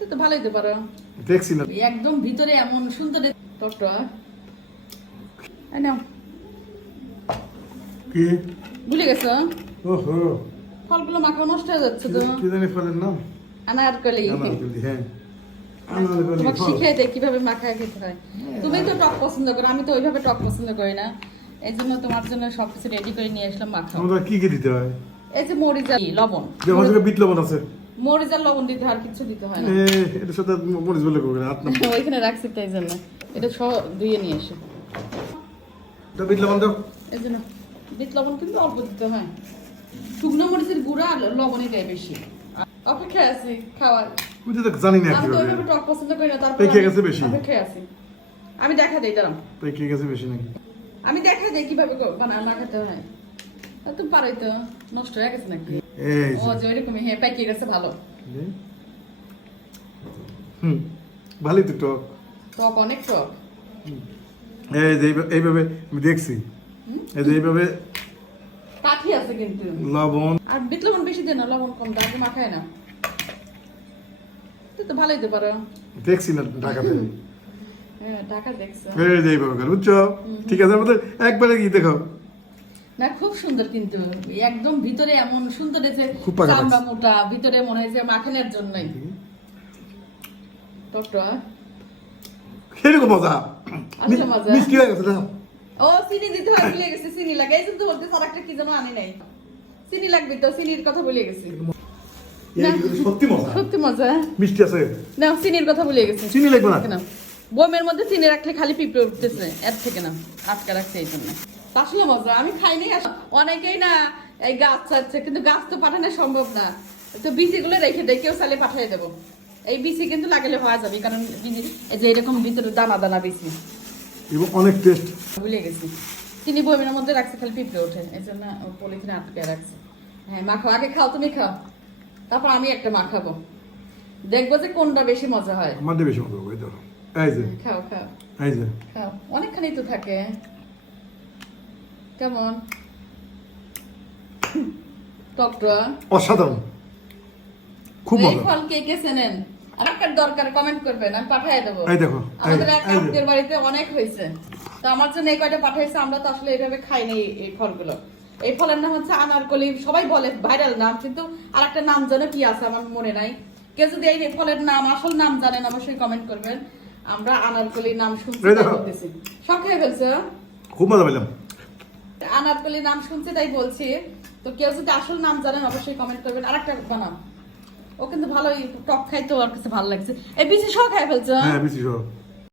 তুই তো ভালোই তো পারো। দেখছি না একদম ভিতরে এমন সুন্দর টকটা। এই নাও। কি ভুলে গেছো? ওহো ফলগুলো মাখা নষ্ট হয়ে যাচ্ছে তো। কি জানি ফলের নাম আনারকলি। আনারকলি, হ্যাঁ আনারকলি তোমাকে ফল। শিখিয়ে দেয় কিভাবে মাখায় খেতে হয়। তুমি তো টক পছন্দ করো, আমি তো ওইভাবে টক পছন্দ করি না। এই জন্য তোমার জন্য সবকিছু রেডি করে নিয়ে আসলাম মাখা। আমরা কি কি দিতে হয়? এই যে মরিচ আর লবণ। যেমন থেকে বিট লবণ আছে, মরিচ আর লবণ দিতে হয়, আর কিছু দিতে হয় না। এটার সাথে মরিচ বলে করবে হাত না। ওইখানে রাখছি তাই জন্য এটা সব ধুয়ে নিয়ে এসে। তো বিট লবণ দাও। এই জন্য বিট লবণ কিন্তু অল্প দিতে হয়। শুকনো মরিচের গুঁড়া আর লবণই দেয় বেশি। অপেক্ষায় আছি খাওয়ার। আমি তো জানি না আমি তো কিভাবে ওইভাবে টক পছন্দ করি না, তারপর পেকে গেছে বেশি। অপেক্ষায় আছি। আমি দেখা দেই দাঁড়াও। পেকে গেছে বেশি নাকি? আমি দেখা দেই কিভাবে মাখাতে হয়। তুমি পারোই তো, নষ্ট হয়ে গেছে নাকি? এই ও যে ওইরকমই, হ্যাঁ পেকে গেছে ভালো। হুম ভালোই তো টক। টক অনেক টক। এই যে এইভাবে আমি দেখছি, এই যে এইভাবে কাঠি আছে কিন্তু। লবণ আর বিট লবণ বেশি দেয় না, লবণ কম দাও, মাখায় না। তুই তো ভালোই তো পারো। দেখছি না ঢাকাতে। হ্যাঁ টাকা দেখছো। এই যে এইভাবে করে, বুঝছো? ঠিক আছে, আমাদের একবারে কি দেখাও। না খুব সুন্দর কিন্তু একদম ভিতরে এমন সুন্দর যে খুব পাকা চামড়া লাগছে। মোটা, ভিতরে মনে হয় যে মাখানোর জন্যই। টকটা সেরকম মজা, আসলে মজা। মিষ্টি হয়ে গেছে দেখো। ও চিনি দিতে হয়, ভুলে গেছি চিনি লাগে। এই জন্য বলতে আর একটা কি যেন আনি নাই। চিনি লাগবে তো, চিনির কথা ভুলে গেছি। এই সত্যি মজা, সত্যি মজা। মিষ্টি আছে। না চিনির কথা ভুলে গেছি। চিনি লাগবে না। না বোমের মধ্যে চিনি রাখলে খালি পিঁপড়ে উঠতেছে, এর থেকে না আটকা রাখছে এই জন্য। আসলে মজা, আমি খাইনি। অনেকেই না এই গাছ চাচ্ছে, কিন্তু গাছ তো পাঠানো সম্ভব না। তো বিচিগুলো রেখে দেয়, কেউ চাইলে পাঠিয়ে দেবো। এই বিচি কিন্তু লাগালে হওয়া যাবে, কারণ এই যে এরকম ভিতরে দানা দানা বিচি। এবং অনেক টেস্ট। ভুলে গেছি চিনি বোমের মধ্যে রাখছে, খালি পিঁপড়ে ওঠে, এই জন্য পলিথিনে আটকে রাখছে। হ্যাঁ মাখাও, আগে খাও, তুমি খাও, তারপর আমি একটা মাখাবো, দেখবো যে কোনটা বেশি মজা হয়। আমাদের বেশি মজা হবে। ধরো এই যে, খাও খাও এই যে খাও, অনেকখানি তো থাকে। কেমন টকটা? অসাধারণ, খুব এই মজা। ফল কে কে চেনেন? আর একটা দরকার কমেন্ট করবেন, আমি পাঠিয়ে দেবো। এই দেখো, আমাদের এক এই যে। আত্মীয়ের বাড়িতে অনেক হয়েছে, তো আমার জন্য এই কয়টা পাঠাইছে। আমরা তো আসলে এইভাবে খাইনি এই ফলগুলো। এই ফলের নাম হচ্ছে আনারকলি, সবাই বলে ভাইরাল নাম, কিন্তু আর একটা নাম জানো কি আছে আমার মনে নাই। কেউ যদি এই ফলের নাম, আসল নাম জানেন অবশ্যই কমেন্ট করবেন। আমরা আনারকলি নাম শুনছি এই তাই দেখো। বলতেছি। সব খেয়ে ফেলছো? খুব মজা পেলাম। আনারকলি নাম শুনছে তাই বলছি। তো কেউ যদি আসল নাম জানেন অবশ্যই কমেন্ট করবেন। আরেকটা বানাও, ও কিন্তু ভালোই টক খাইতো, আর কাছে ভালো লাগছে। এই বিচি সহ খাই ফেলছো? হ্যাঁ বেশি সব